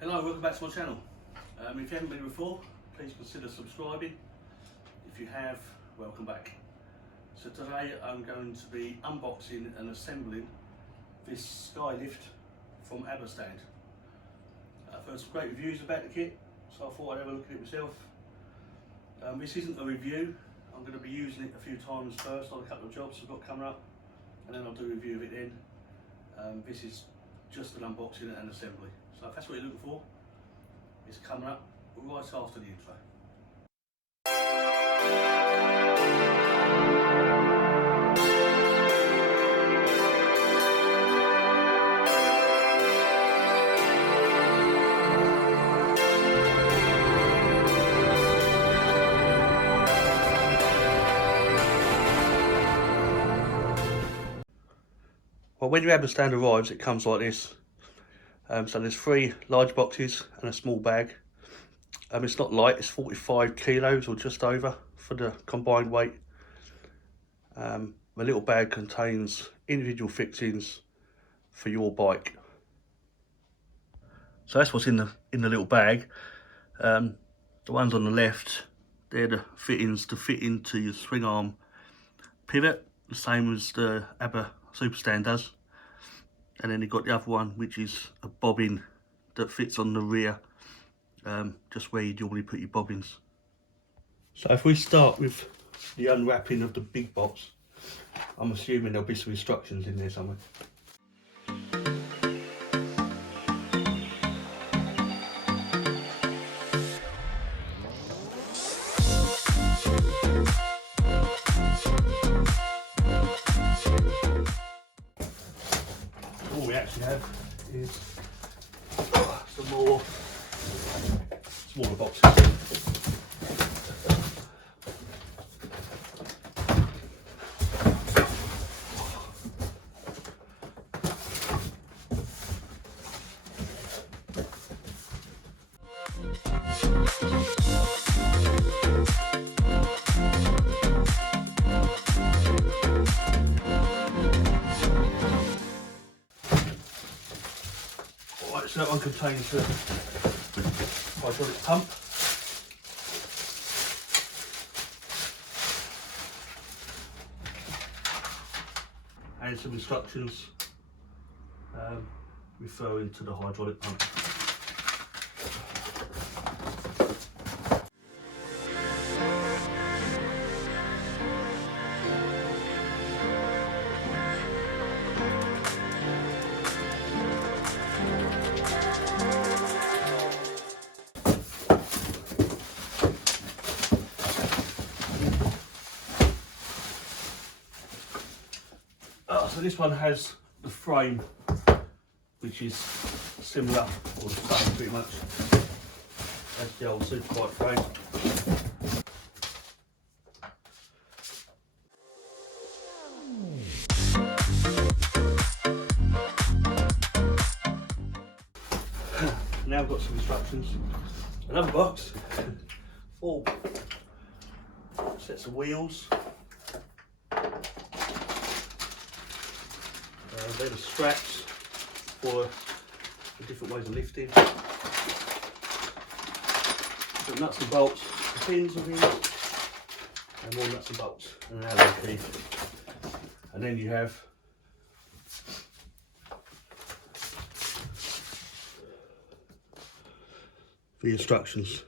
Hello, welcome back to my channel. If you haven't been before, please consider subscribing. If you have, welcome back. So today I'm going to be unboxing and assembling this skylift from Abba stand. I've heard some great reviews about the kit, so I thought I'd have a look at it myself. This isn't a review. I'm going to be using it a few times first on a couple of jobs I've got coming up, and then I'll do a review of it then. This is just an unboxing and assembly. So if that's what you're looking for, it's coming up right after the intro. Well, when your Abba stand arrives, it comes like this. So there's 3 large boxes and a small bag. It's not light, it's 45 kilos or just over for the combined weight. The little bag contains individual fixings for your bike. So that's what's in the little bag. The ones on the left, they're the fittings to fit into your swing arm pivot, the same as the Abba Superstand does. And then you've got the other one, which is a bobbin that fits on the rear, just where you normally put your bobbins. So if we start with the unwrapping of the big box, I'm assuming there'll be some instructions in there somewhere. All we actually have is some more smaller boxes. So that one contains the hydraulic pump. And some instructions referring to the hydraulic pump. So this one has the frame, which is similar or the same pretty much as the old Superbike frame. Now I've got some instructions. Another box, 4 sets of wheels. They're the straps for the different ways of lifting. Got nuts and bolts, pins of here, and more nuts and bolts, and an allen key. And then you have the instructions.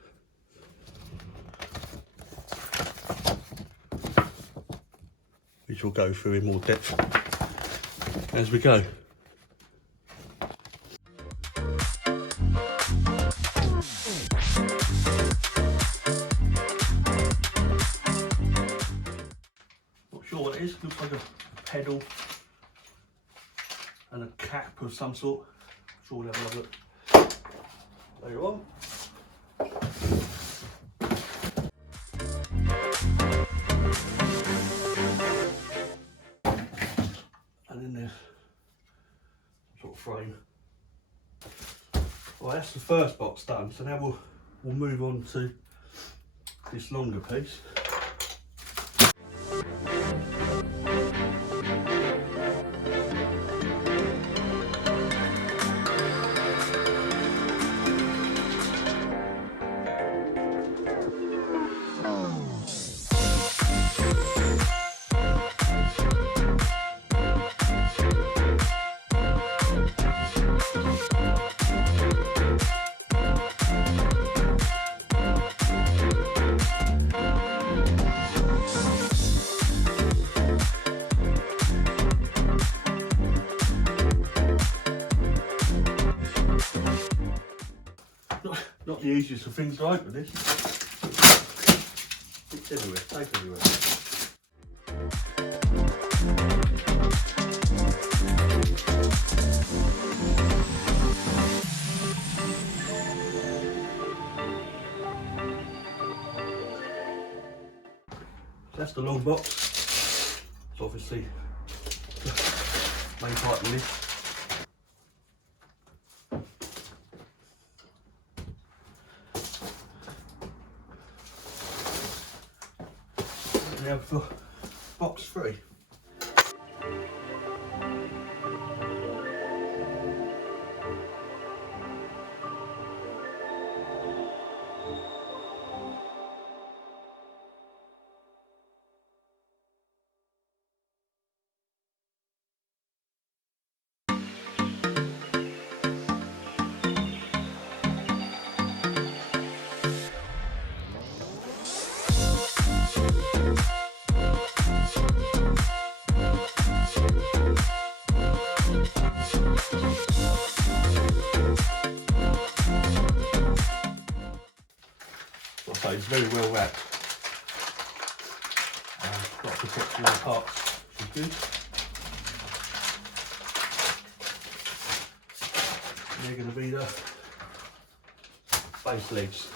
Which we'll go through in more depth as we go. Not sure what it is, looks like a pedal and a cap of some sort. I'm sure we'll have a look later on. And then there's sort of frame. Well, that's the first box done. So now we'll move on to this longer piece. Not the easiest of things to open this. It's everywhere, tape everywhere. So that's the long box. It's obviously the main part of this. Now for box 3. So it's very well wrapped. Got protection on the parts, which is good. And they're going to be the base legs.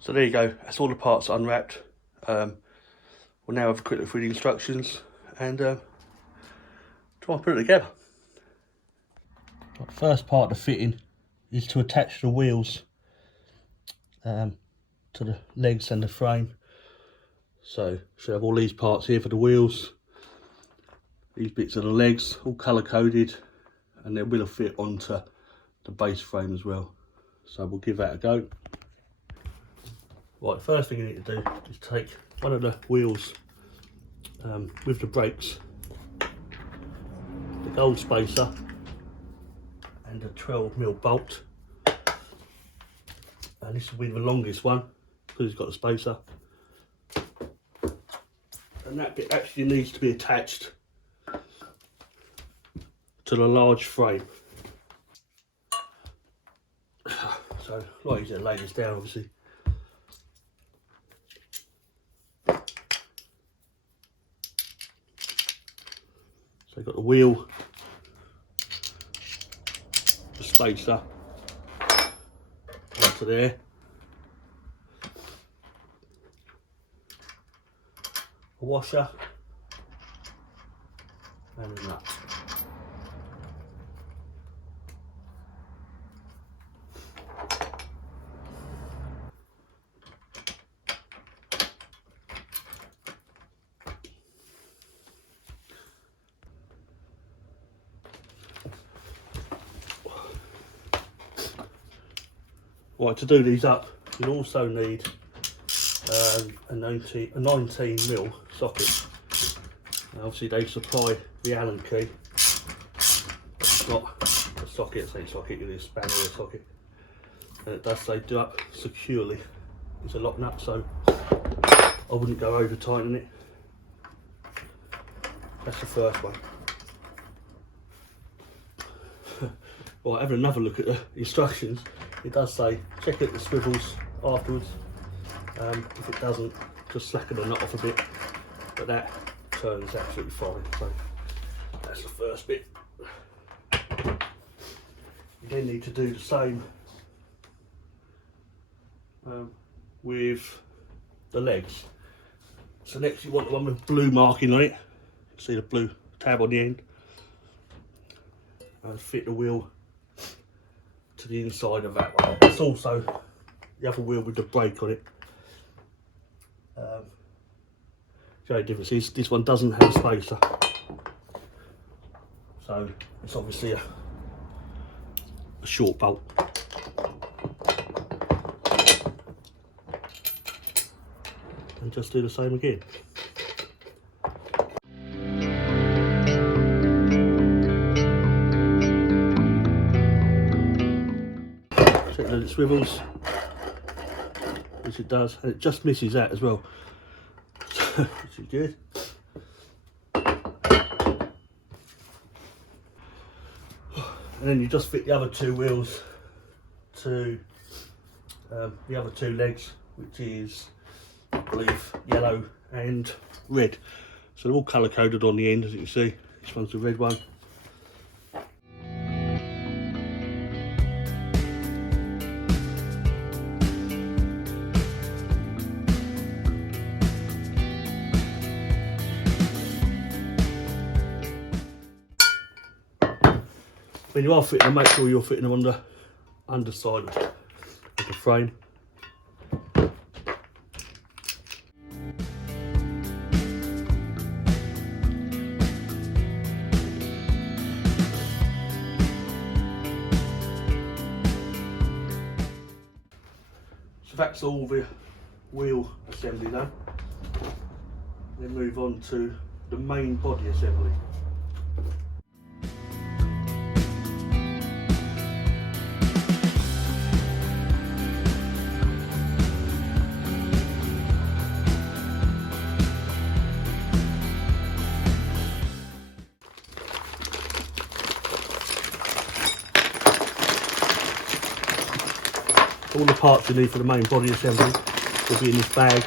So there you go, that's all the parts unwrapped. We'll now have a quick look through the instructions and try and put it together. The first part of the fitting is to attach the wheels to the legs and the frame. So should have all these parts here for the wheels. These bits are the legs, all colour coded, and they will fit onto the base frame as well. So we'll give that a go. Right, first thing you need to do is take one of the wheels with the brakes, the gold spacer and a 12mm bolt, and this will be the longest one because it's got the spacer, and that bit actually needs to be attached to the large frame. So like you said, lay this down obviously. So you've got the wheel, the spacer onto there, a washer and a nut. Right, to do these up, you'll also need a 19mm socket. Now, obviously they supply the Allen key, but it's not a socket, it's a socket, you need a spanner or a socket. And it does say do up securely. It's a lock nut, so I wouldn't go over tightening it. That's the first one. Right, having another look at the instructions, it does say check it the swivels afterwards. If it doesn't, just slacken the nut off a bit, but that turns absolutely fine. So that's the first bit. You then need to do the same with the legs. So next you want the one with blue marking on it. See the blue tab on the end. And fit the wheel to the inside of that one. It's also the other wheel with the brake on it. The only difference is this one doesn't have a spacer. So it's obviously a short bolt. And just do the same again. Check that it swivels, which it does, and it just misses that as well, which is good. And then you just fit the other two wheels to the other two legs, which is, I believe, yellow and red. So they're all colour coded on the end, as you can see. This one's the red one. When you are fitting them, make sure you're fitting them on the underside of the frame. So that's all the wheel assembly done. Then move on to the main body assembly. All the parts you need for the main body assembly will be in this bag.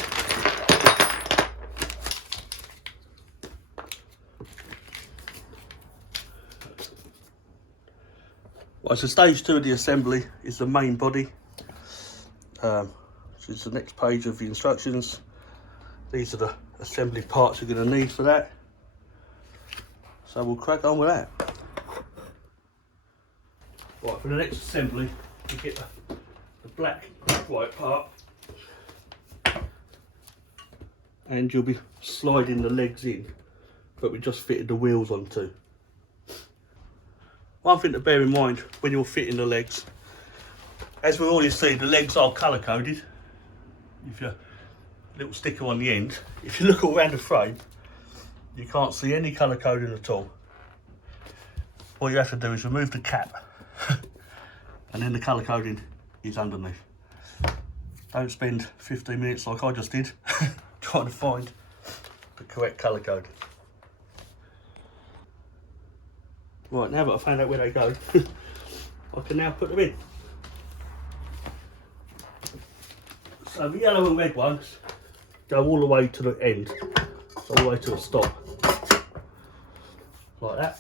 Right, so stage 2 of the assembly is the main body. Which is the next page of the instructions. These are the assembly parts you're going to need for that. So we'll crack on with that. Right, for the next assembly, you get the black white part, and you'll be sliding the legs in, but we just fitted the wheels onto. One thing to bear in mind when you're fitting the legs, as we already see, the legs are colour coded. If your little sticker on the end, if you look all around the frame, you can't see any colour coding at all. What you have to do is remove the cap and then the colour coding is underneath. Don't spend 15 minutes like I just did trying to find the correct colour code. Right, now that I've found out where they go, I can now put them in. So the yellow and red ones go all the way to the end, so all the way to the stop, like that.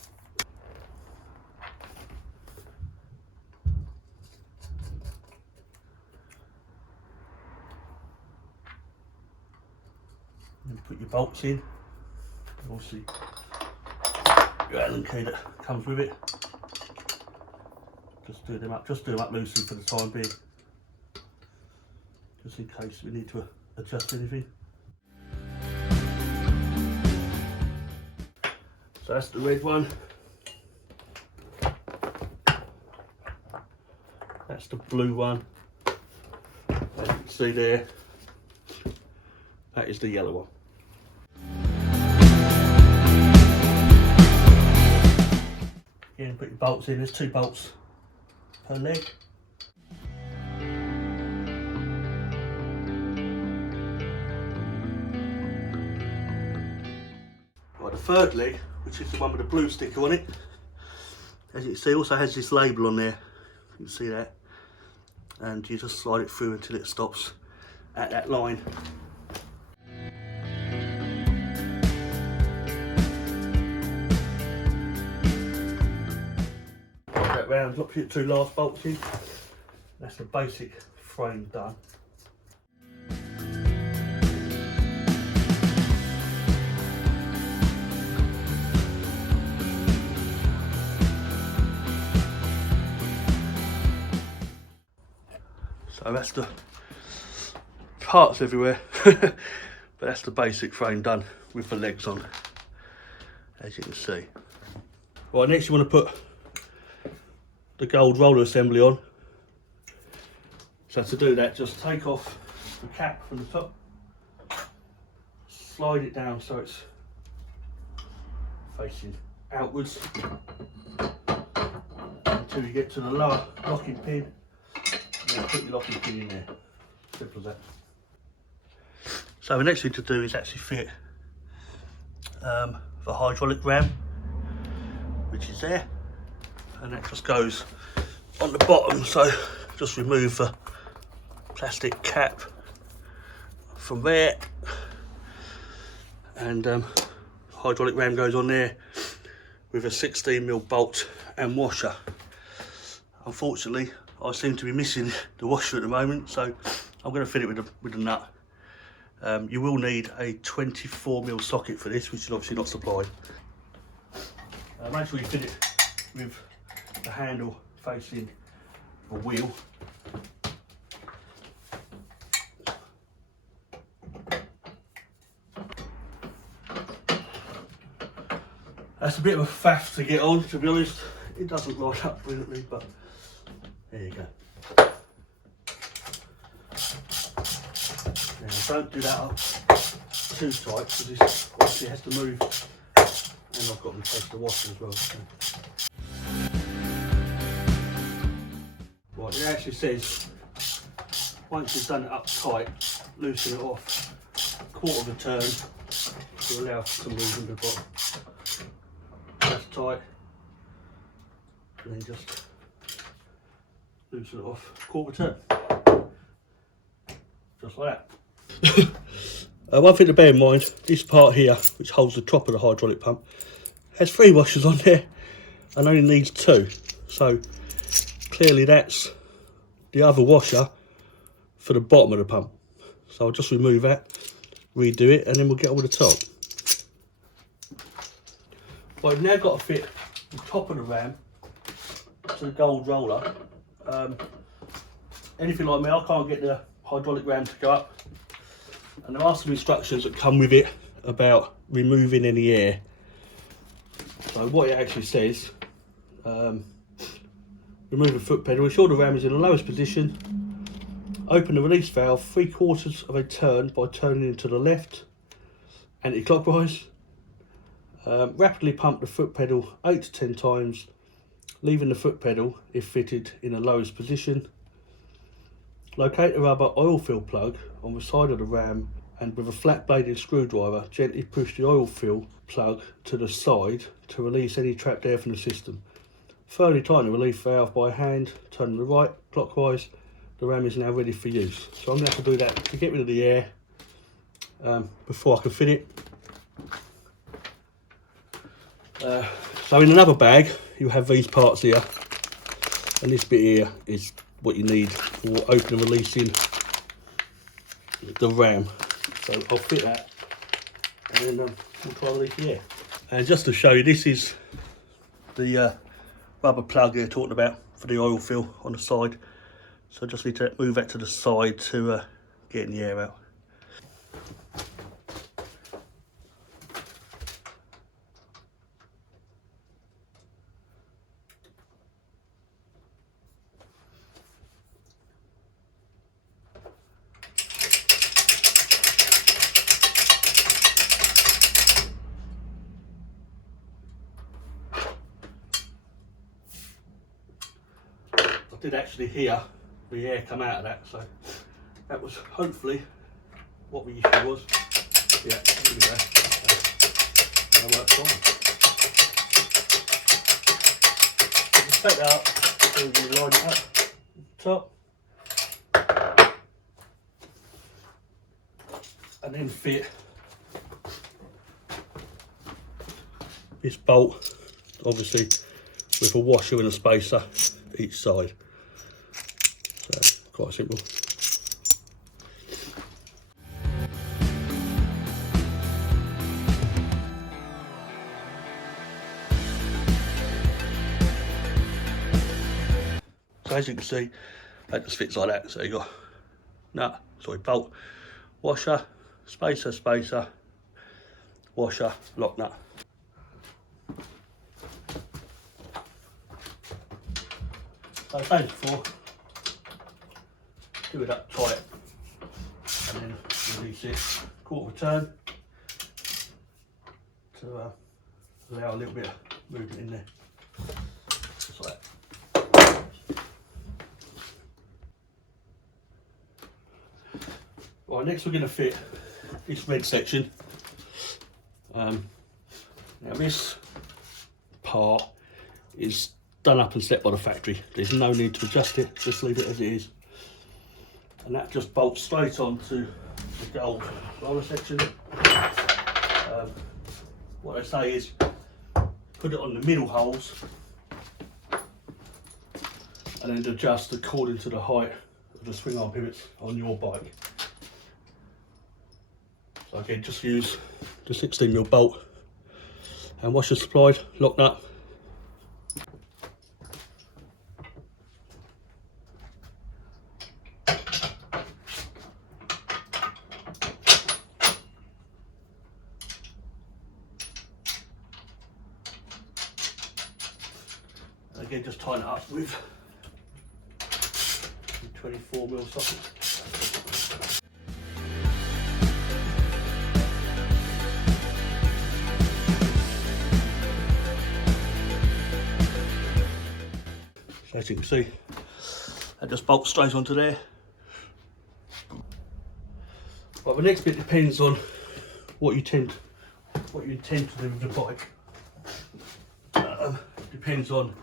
And put your bolts in, obviously your Allen key that comes with it. Just do them up loosely for the time being, just in case we need to adjust anything. So that's the red one. That's the blue one. As you can see there, that is the yellow one. Again, put your bolts in. There's 2 bolts per leg. Right, the third leg, which is the one with the blue sticker on it, as you can see, also has this label on there. You can see that, and you just slide it through until it stops at that line. Round, drop your 2 last bolts in. That's the basic frame done. So that's the parts everywhere, but that's the basic frame done with the legs on, as you can see. Right, next you want to put the gold roller assembly on. So to do that, just take off the cap from the top, slide it down so it's facing outwards until you get to the lower locking pin, and then put your locking pin in there. Simple as that. So the next thing to do is actually fit the hydraulic ram, which is there, and that just goes on the bottom. So just remove the plastic cap from there, and hydraulic ram goes on there with a 16mm bolt and washer. Unfortunately, I seem to be missing the washer at the moment, so I'm going to fit it with a nut. You will need a 24mm socket for this, which is obviously not supplied. Make sure you fit it with the handle facing the wheel. That's a bit of a faff to get on, to be honest. It doesn't line up brilliantly, but there you go. Now don't do that up too tight, because this obviously has to move, and I've got to replace the washer as well. So. Right, it actually says once you've done it up tight, loosen it off a quarter of a turn to allow some movement at the bottom. That's tight, and then just loosen it off a quarter turn, just like that. One thing to bear in mind, this part here, which holds the top of the hydraulic pump, has 3 washers on there and only needs 2. So clearly that's the other washer for the bottom of the pump. So I'll just remove that, redo it, and then we'll get all the top. Well, I've now got to fit the top of the ram to the gold roller. Anything like me, I can't get the hydraulic ram to go up. And there are some instructions that come with it about removing any air. So what it actually says, remove the foot pedal, ensure the ram is in the lowest position, open the release valve 3/4 of a turn by turning it to the left, anti-clockwise. Rapidly pump the foot pedal 8 to 10 times, leaving the foot pedal, if fitted, in the lowest position. Locate the rubber oil fill plug on the side of the ram, and with a flat bladed screwdriver gently push the oil fill plug to the side to release any trapped air from the system. Firmly tighten the relief valve by hand, turning the right clockwise. The ram is now ready for use. So I'm going to have to do that to get rid of the air before I can fit it. So in another bag you have these parts here, and this bit here is what you need for opening and releasing the ram. So I'll fit that, and then we'll try to release the air. And just to show you, this is the rubber plug they're talking about for the oil fill on the side. So I just need to move that to the side to get the air out. I did actually hear the air come out of that, so that was hopefully what the issue was. Yeah, here we go. That works fine. Just take that up, and you line it up top, and then fit this bolt, obviously with a washer and a spacer each side. So quite simple. So as you can see, That just fits like that. So you got nut, sorry, bolt, washer, spacer, spacer, washer, lock nut. So same as before, do it up tight and then release it, quarter of a turn to allow a little bit of movement in there. Just like that. Right, next we're going to fit this red section. Now this part is done up and set by the factory. There's no need to adjust it, just leave it as it is. And that just bolts straight onto the gold roller section. What I say is put it on the middle holes and then adjust according to the height of the swing arm pivots on your bike. So again, just use the 16mm bolt and washer supplied, lock nut. Again, just tighten it up with 24mm socket. So as you can see, that just bolts straight onto there. Well, the next bit depends on what you intend to do with the bike. Depends on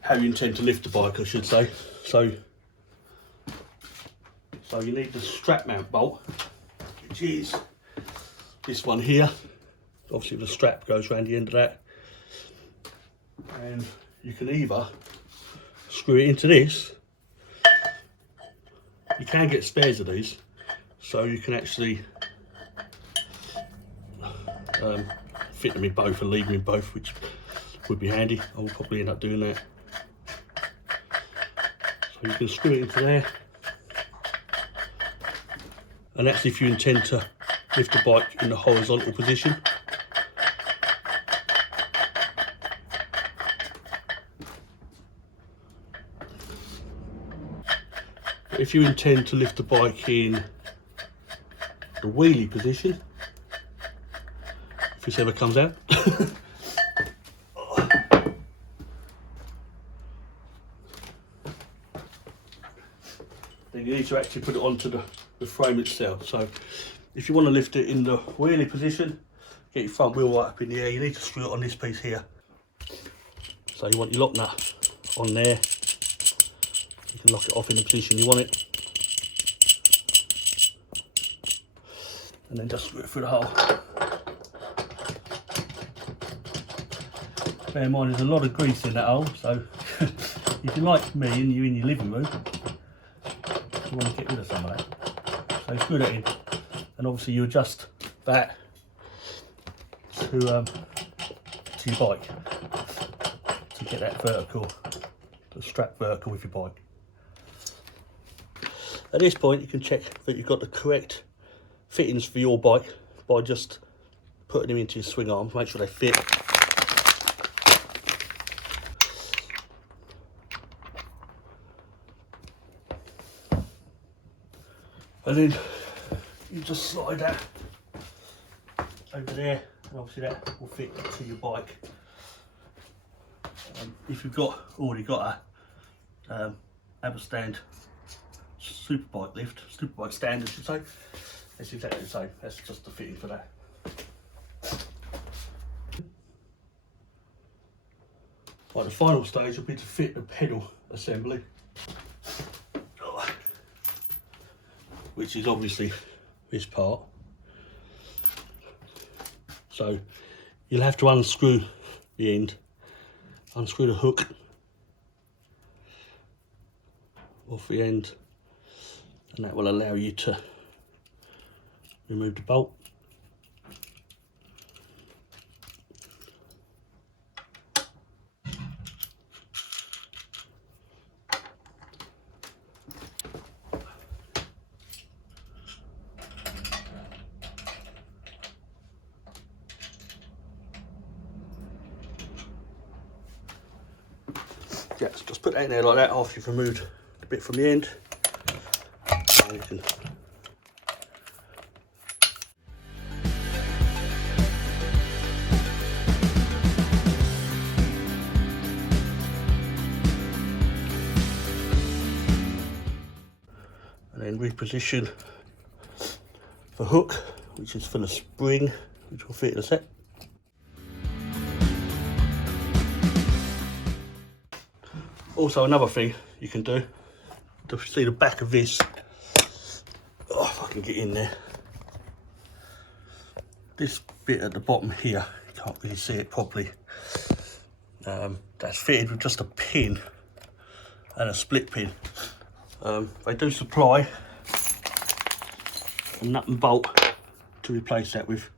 how you intend to lift the bike, I should say. So you need the strap mount bolt, which is this one here. Obviously the strap goes around the end of that, and you can either screw it into this. You can get spares of these, so you can actually fit them in both and leave them in both, which would be handy. I will probably end up doing that. So you can screw it into there, and that's if you intend to lift the bike in the horizontal position. But if you intend to lift the bike in the wheelie position, if this ever comes out, then you need to actually put it onto the frame itself. So if you want to lift it in the wheelie position, get your front wheel right up in the air, you need to screw it on this piece here. So you want your lock nut on there. You can lock it off in the position you want it. And then just screw it through the hole. Bear in mind there's a lot of grease in that hole, so if you're like me and you're in your living room, you want to get rid of some of that. So screw that in, and obviously you adjust that to your bike to get that vertical, the strap vertical with your bike. At this point you can check that you've got the correct fittings for your bike by just putting them into your swing arms, make sure they fit. And then you just slide that over there, and obviously that will fit to your bike. If you've already got a Abba stand superbike lift, superbike stand I should say, it's exactly the same. That's just the fitting for that. Right, the final stage will be to fit the pedal assembly, which is obviously this part. So you'll have to unscrew the end, unscrew the hook off the end, and that will allow you to remove the bolt. Yeah, so just put that in there like that after you've removed the bit from the end. And you can then reposition the hook, which is for the spring, which will fit in a sec. Also, another thing you can do to see the back of this, oh, if I can get in there, this bit at the bottom here, you can't really see it properly, that's fitted with just a pin and a split pin. They do supply a nut and bolt to replace that with.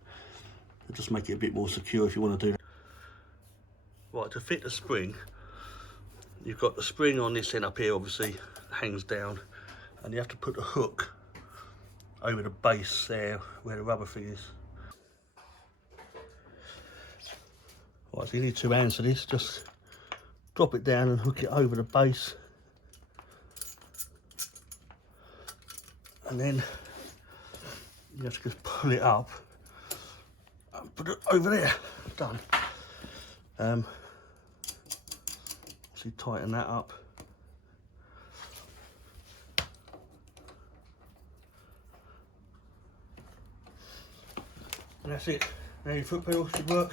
It'll just make it a bit more secure if you want to do that. Right, to fit the spring, you've got the spring on this end up here, obviously hangs down, and you have to put the hook over the base there where the rubber thing is. Right, so you need 2 hands for this. Just drop it down and hook it over the base, and then you have to just pull it up and put it over there. Done. So you tighten that up. And that's it. Now your foot pedal should work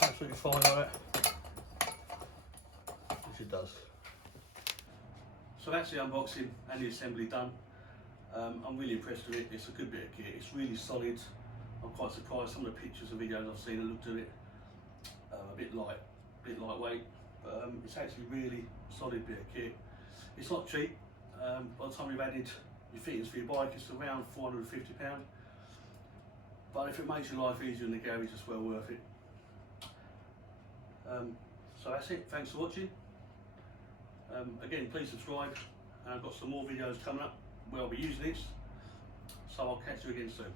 absolutely fine like that, which it does. So that's the unboxing and the assembly done. I'm really impressed with it. It's a good bit of kit. It's really solid. I'm quite surprised. Some of the pictures and videos I've seen, I looked at it a bit lightweight, but it's actually really solid bit of kit. It's not cheap. By the time you've added your fittings for your bike, it's around £450. But if it makes your life easier in the garage, it's well worth it. So that's it. Thanks for watching. Again, please subscribe. I've got some more videos coming up where I'll be using this. So I'll catch you again soon.